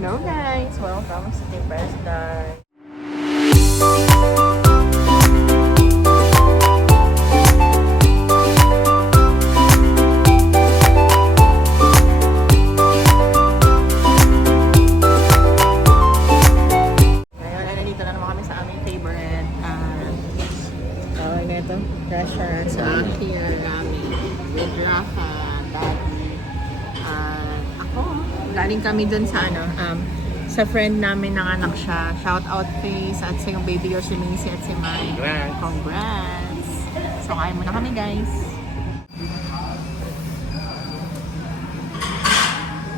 Hello guys! Welcome sa Team Preston. Ngayon ay nandito na naman kami sa aming favorite tawag na ito, restaurant sa Akhir Ramen with Rafa, Daddy. Ako, galing kami dun sa sa friend namin ng anak siya. Shout out Face at sa yung baby girl si Macy at si Mai. Congrats! So kain muna kami guys.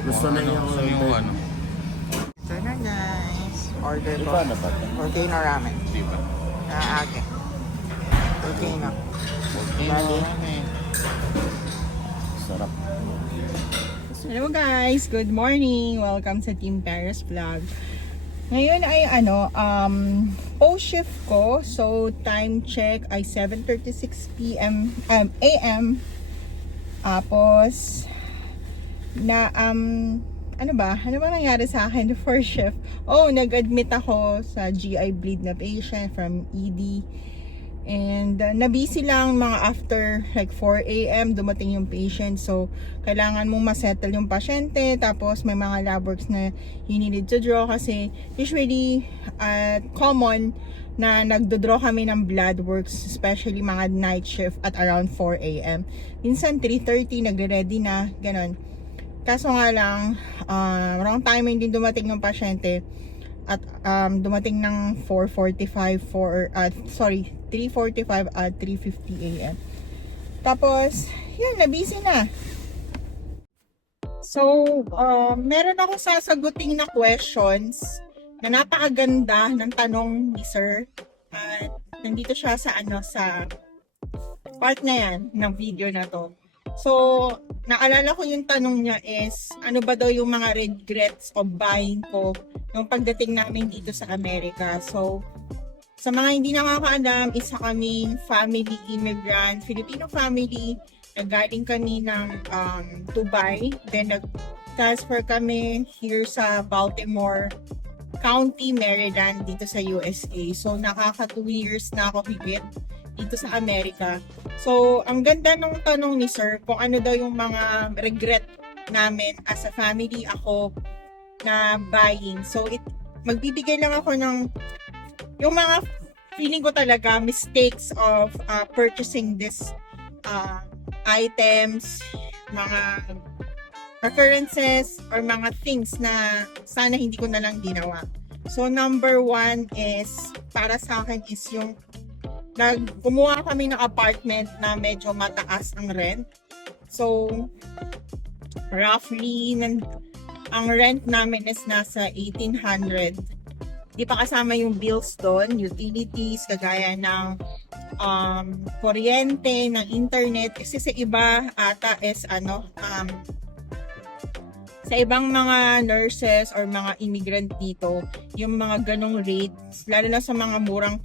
Gusto na niya So yung ano? Ito na guys. Order ko. Iba na ba ito? Volcano ramen. Di ba? Okay. Volcano. Okay. Bali. Sarap. Hello guys! Good morning! Welcome sa Team Paris Vlog. Ngayon ay post shift ko. So time check ay 7:36 PM AM. Tapos ano ba nangyari sa akin for shift? Nag-admit ako sa GI bleed na patient from ED. And na-busy lang mga after like 4 AM dumating yung patient. So, kailangan mong masettle yung pasyente. Tapos, may mga lab works na you needed to draw. Kasi, usually, common na nagdodraw kami ng blood works. Especially mga night shift at around 4 AM. Minsan, 3:30, nagre-ready na. Ganon. Kaso nga lang, wrong timing din dumating yung pasyente. At dumating ng 3:45 at 3:50 AM. Tapos, yun, na-busy na. So, meron ako sasagutin na questions na napakaganda ng tanong ni Sir. At nandito siya sa sa part na yan ng video na to. So, naalala ko yung tanong niya is, ano ba daw yung mga regrets of buying ko nung pagdating namin dito sa Amerika. So, sa mga hindi nakakaalam, isa kaming family immigrant, Filipino family. Naggaling kami ng Dubai. Then, nag-transfer kami here sa Baltimore County, Maryland, dito sa USA. So, nakaka 2 years na ako higit dito sa Amerika. So, ang ganda ng tanong ni Sir kung ano daw yung mga regret namin as a family, ako na buying. So, magbibigay lang ako ng yung mga feeling ko talaga mistakes of purchasing this items, mga occurrences or mga things na sana hindi ko na lang ginawa. So, number 1 is, para sa akin is yung kumuha kami ng apartment na medyo mataas ang rent. So, roughly, ang rent namin is nasa 1,800. Di pa kasama yung bills doon, utilities, kagaya ng kuryente, ng internet. Kasi sa iba ata is sa ibang mga nurses or mga immigrant dito, yung mga ganong rates, lalo na sa mga murang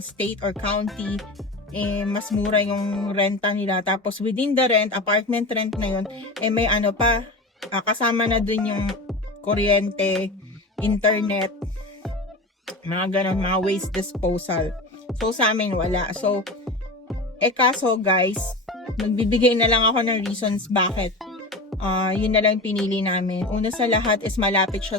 state or county, mas mura yung renta nila. Tapos within the rent, apartment rent na yun, may kasama na dun yung kuryente, internet, mga ganon, mga waste disposal. So sa amin wala. So, kaso guys, magbibigay na lang ako ng reasons bakit yun na lang pinili namin. Una sa lahat is malapit siya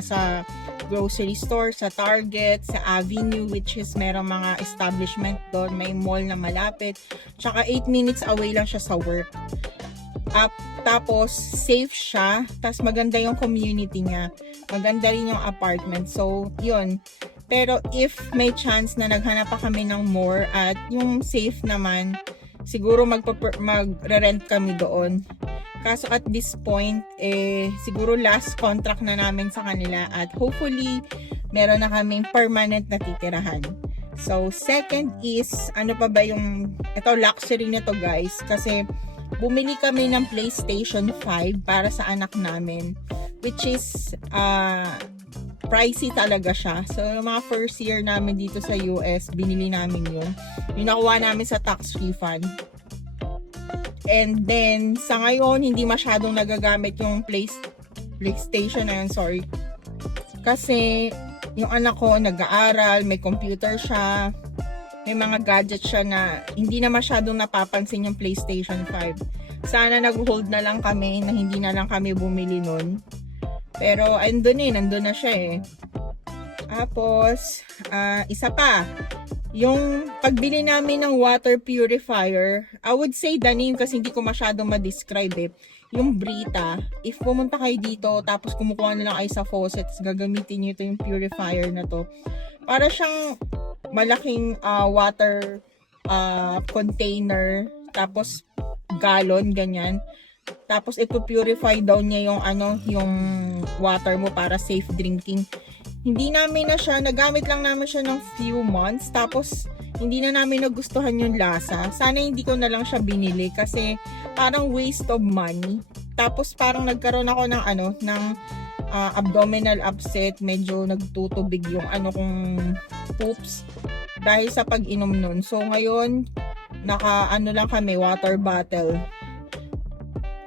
sa grocery store, sa Target, sa Avenue, which is merong mga establishment doon, may mall na malapit. Tsaka 8 minutes away lang siya sa work. Tapos safe siya, tapos maganda yung community niya. Maganda rin yung apartment. So, yun. Pero if may chance na naghanap pa kami ng more at yung safe naman, siguro magre-rent kami doon. Kaso at this point, siguro last contract na namin sa kanila at hopefully, meron na kaming permanent na titirahan. So, second is, ano pa ba ito luxury na to guys, kasi bumili kami ng PlayStation 5 para sa anak namin, which is, pricey talaga siya. So, yung mga first year namin dito sa US, binili namin yun. Yung nakuha namin sa tax refund. And then, sa ngayon, hindi masyadong nagagamit yung PlayStation na yun, sorry. Kasi yung anak ko nag-aaral, may computer siya, may mga gadgets siya na hindi na masyadong napapansin yung PlayStation 5. Sana nag-hold na lang kami, na hindi na lang kami bumili nun. Pero nandun na siya eh. Tapos, isa pa, yung pagbili namin ng water purifier, I would say the name kasi hindi ko masyadong ma-describe eh. Yung Brita, if pumunta kayo dito, tapos kumukuha na lang kayo sa faucets, gagamitin nyo ito yung purifier na to. Para siyang malaking water container, tapos gallon, ganyan. Tapos ipupurify daw niya yung water mo para safe drinking. Hindi namin na siya, nagamit lang namin siya ng few months, tapos hindi na namin nagustuhan yung lasa. Sana hindi ko na lang siya binili kasi parang waste of money. Tapos parang nagkaroon ako ng abdominal upset, medyo nagtutubig yung kong poops dahil sa pag-inom nun. So ngayon, lang kami, water bottle.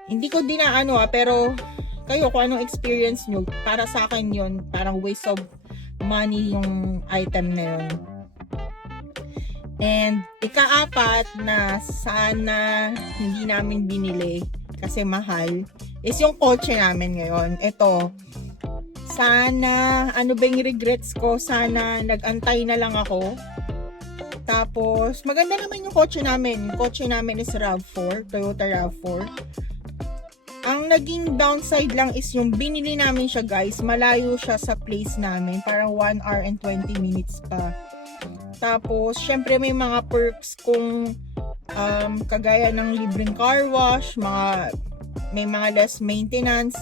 Hindi ko din pero kayo kung anong experience nyo, para sa akin yun, parang waste of money yung item na yun. And ika-apat na sana hindi namin binili kasi mahal is yung kotse namin ngayon. Ito, sana, ano ba yung regrets ko? Sana nag-antay na lang ako. Tapos, maganda naman yung kotse namin. Yung kotse namin is RAV4, Toyota RAV4. Ang naging downside lang is yung binili namin siya guys, malayo siya sa place namin, parang 1 hour and 20 minutes pa. Tapos, syempre may mga perks kung kagaya ng libreng car wash, may mga less maintenance.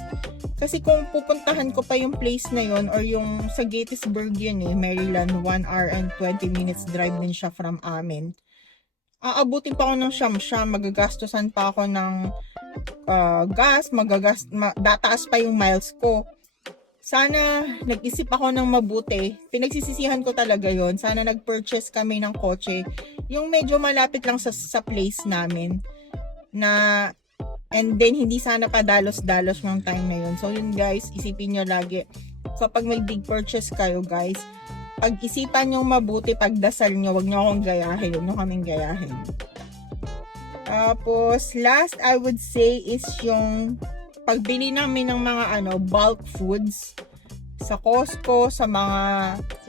Kasi kung pupuntahan ko pa yung place na yon or yung sa Gettysburg yun Maryland, 1 hour and 20 minutes drive din siya from amin. Aabutin pa ako ng siyam-siyam, magagastusan pa ako ng gas, dataas pa yung miles ko. Sana nag-isip ako ng mabuti. Pinagsisisihan ko talaga yon. Sana nag-purchase kami ng kotse. Yung medyo malapit lang sa place namin. And then hindi sana padalos-dalos ng time na yun. So yun guys, isipin nyo lagi. So pag may big purchase kayo guys, pag-isipan nyo mabuti, pagdasal nyo, wag nyo akong gayahin, wag nyo kaming gayahin. Tapos, last I would say is yung pagbili namin ng mga bulk foods sa Costco, sa mga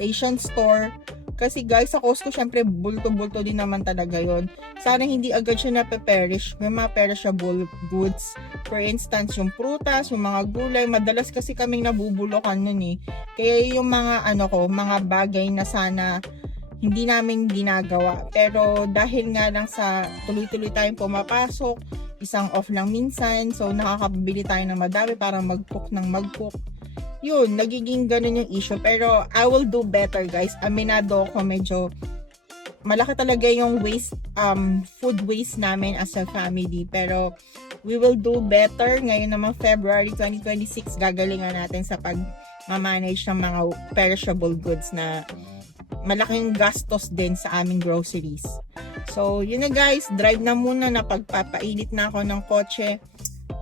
Asian store. Kasi guys, sa Costco, syempre, bulto-bulto din naman talaga yon. Sana hindi agad siya na-perish. May mga perishable goods. For instance, yung prutas, yung mga gulay. Madalas kasi kaming nabubulokan nun eh. Kaya yung mga, mga bagay na sana hindi namin ginagawa. Pero dahil nga lang sa tuloy-tuloy tayong pumapasok, isang off lang minsan, so nakakabili tayo ng madami para mag-cook ng mag-cook. Yun, nagiging ganun yung issue. Pero I will do better guys. Aminado ako, medyo malaki talaga yung food waste namin as a family. Pero we will do better. Ngayon naman February 2026, gagalingan natin sa pag-manage ng mga perishable goods na malaking gastos din sa aming groceries. So, yun na guys, drive na muna, na pagpapainit na ako ng kotse.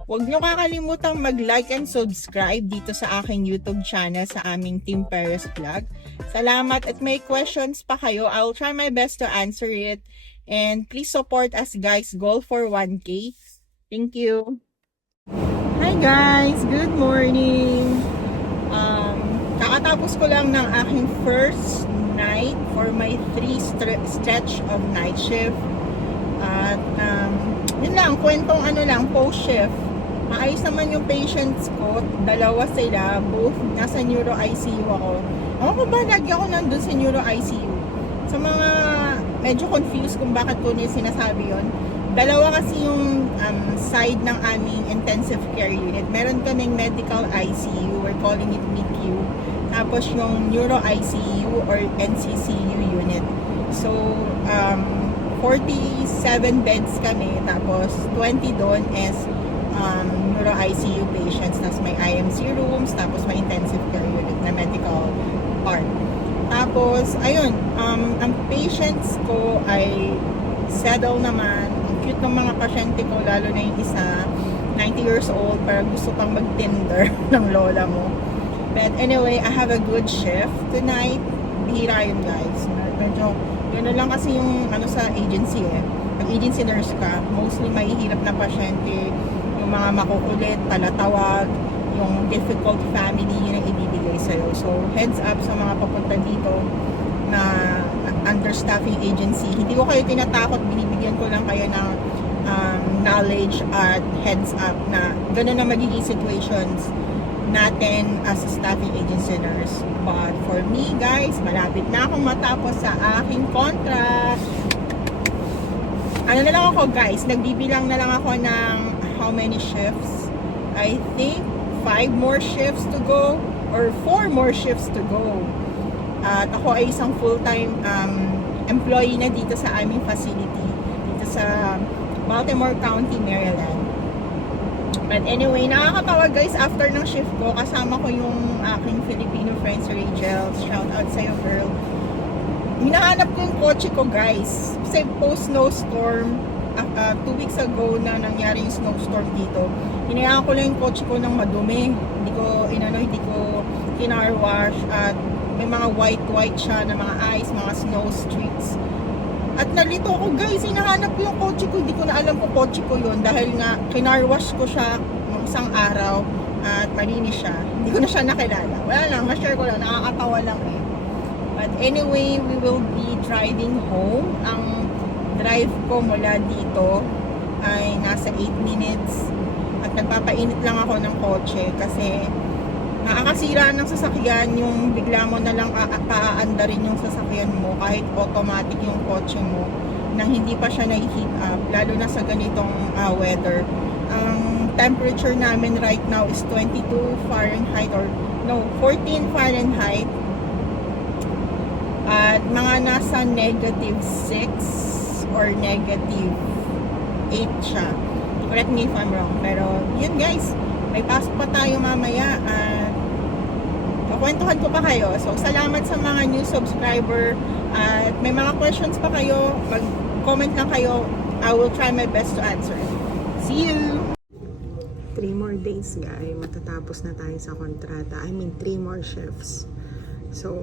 Huwag nyo kakalimutang mag-like and subscribe dito sa aking YouTube channel, sa aming Team Perez Vlog. Salamat, at may questions pa kayo, I'll try my best to answer it. And please support us guys, goal for 1K. Thank you. Hi guys, good morning. Kakatapos ko lang ng aking first night for my 3 stretch of night shift. At yun lang, kwentong post shift. Maayos naman yung patients ko, dalawa sila, both nasa neuro ICU ako. Ako ba, lagi ako nandun sa neuro ICU. Sa mga medyo confused kung bakit ko niya sinasabi yon. Dalawa kasi yung side ng aming intensive care unit. Meron kaming medical ICU, we're calling it NICU. Tapos yung neuro ICU or NCCU unit. So, 47 beds kami, tapos 20 doon is neuro ICU patients, tapos may IMC rooms, tapos may intensive care unit na medical part. Tapos, ayun, ang patients ko ay settle naman. Ang cute ng mga pasyente ko, lalo na yung isa. 90 years old, parang gusto pang mag-Tinder ng lola mo. But anyway, I have a good shift tonight. Bihira yun, guys. Medyo, gano'n lang kasi yung ano sa agency eh. Pag agency nurse ka, mostly mahihirap na pasyente, yung mga makukulit, talatawag, yung difficult family, yun ang ibibigay sa'yo. So, heads up sa mga papunta dito na understaffing agency. Hindi ko kayo tinatakot, binibigyan ko lang kayo ng knowledge at heads up na gano'n na magiging situations natin as a staffing agency nurse. But for me, guys, malapit na akong matapos sa aking contract. Ano na lang ako, guys, nagbibilang na lang ako ng how many shifts. I think 5 more shifts to go or 4 more shifts to go. At ako ay isang full-time employee na dito sa aming facility, dito sa Baltimore County, Maryland. But anyway, nakakatawa, guys, after ng shift ko, kasama ko yung aking Filipino friend, si Rachel. Shout out sa'yo, girl. Hinahanap ko yung kotse ko, guys. Kasi post-snowstorm, 2 weeks ago na nangyari yung snowstorm dito, hinayaan ko lang yung kotse ko ng madumi. Hindi ko kinar wash at may mga white siya na mga ice, mga snow streaks. At nalito ako, guys, hinahanap ko yung kotse ko. Hindi ko na alam kung kotse ko yun dahil nga kinar wash ko siya ng isang araw at malinis siya. Hindi ko na siya nakilala. Wala lang, ma-share ko lang, nakakatawa lang eh. But anyway, we will be driving home. Ang drive ko mula dito ay nasa 8 minutes at nagpapainit lang ako ng kotse kasi nakakasira ng sasakyan yung bigla mo na lang paaandarin yung sasakyan mo kahit automatic yung kotse mo nang hindi pa siya na-heat up, lalo na sa ganitong weather. Ang temperature namin right now is 22 Fahrenheit or no, 14 Fahrenheit at mga nasa -6 or -8 siya. Correct me if I'm wrong. Pero yun, guys, may pasok pa tayo mamaya at kakwentuhan ko pa kayo. So salamat sa mga new subscriber at may mga questions pa kayo, mag-comment lang kayo. I will try my best to answer. See you! 3 more days, guys. Matatapos na tayo sa kontrata. I mean, 3 more shifts. So,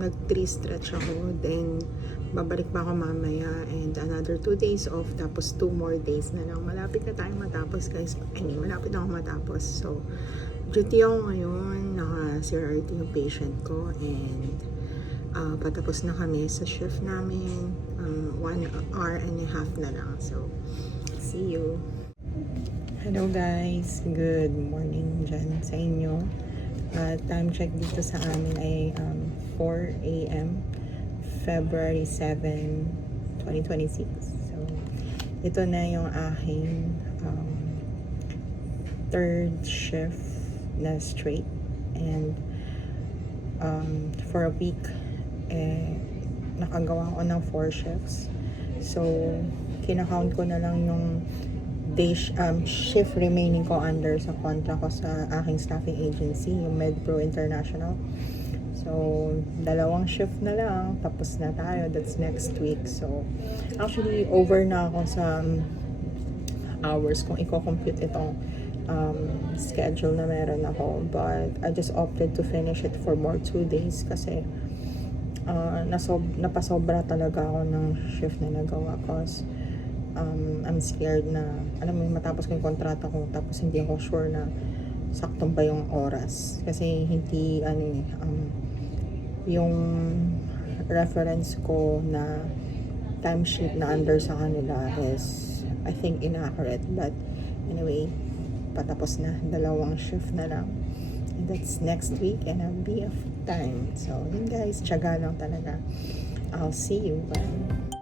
nag-3 stretch ako, then babalik pa ako mamaya and another 2 days off, tapos 2 more days na lang. Malapit na tayong matapos, guys. I mean, malapit na ako matapos. So, duty ako ngayon, naka-CRT yung patient ko and patapos na kami sa shift namin. 1 hour and a half na lang. So, see you! Hello, guys! Good morning dyan sa inyo. Time check dito sa amin ay 4 a.m. February 7, 2026. So, ito na yung aking 3rd shift na straight. And for a week, nakagawa ko ng 4 shifts. So, kinakount ko na lang yung shift remaining ko under sa contract ko sa aking staffing agency, yung MedPro International. So, 2 shift na lang, tapos na tayo. That's next week. So, actually, over na ako sa hours kung i-compute itong schedule na meron ako. But, I just opted to finish it for more 2 days kasi napasobra talaga ako ng shift na nagawa cause I'm scared na, alam mo, matapos ko yung kontrata ko tapos hindi ako sure na saktong ba yung oras kasi hindi yung reference ko na timesheet na under sa kanila is I think inaccurate. But anyway, patapos na, 2 shift na lang and that's next week and I'll be off time. So yun, guys, tiyaga lang talaga. I'll see you. Bye.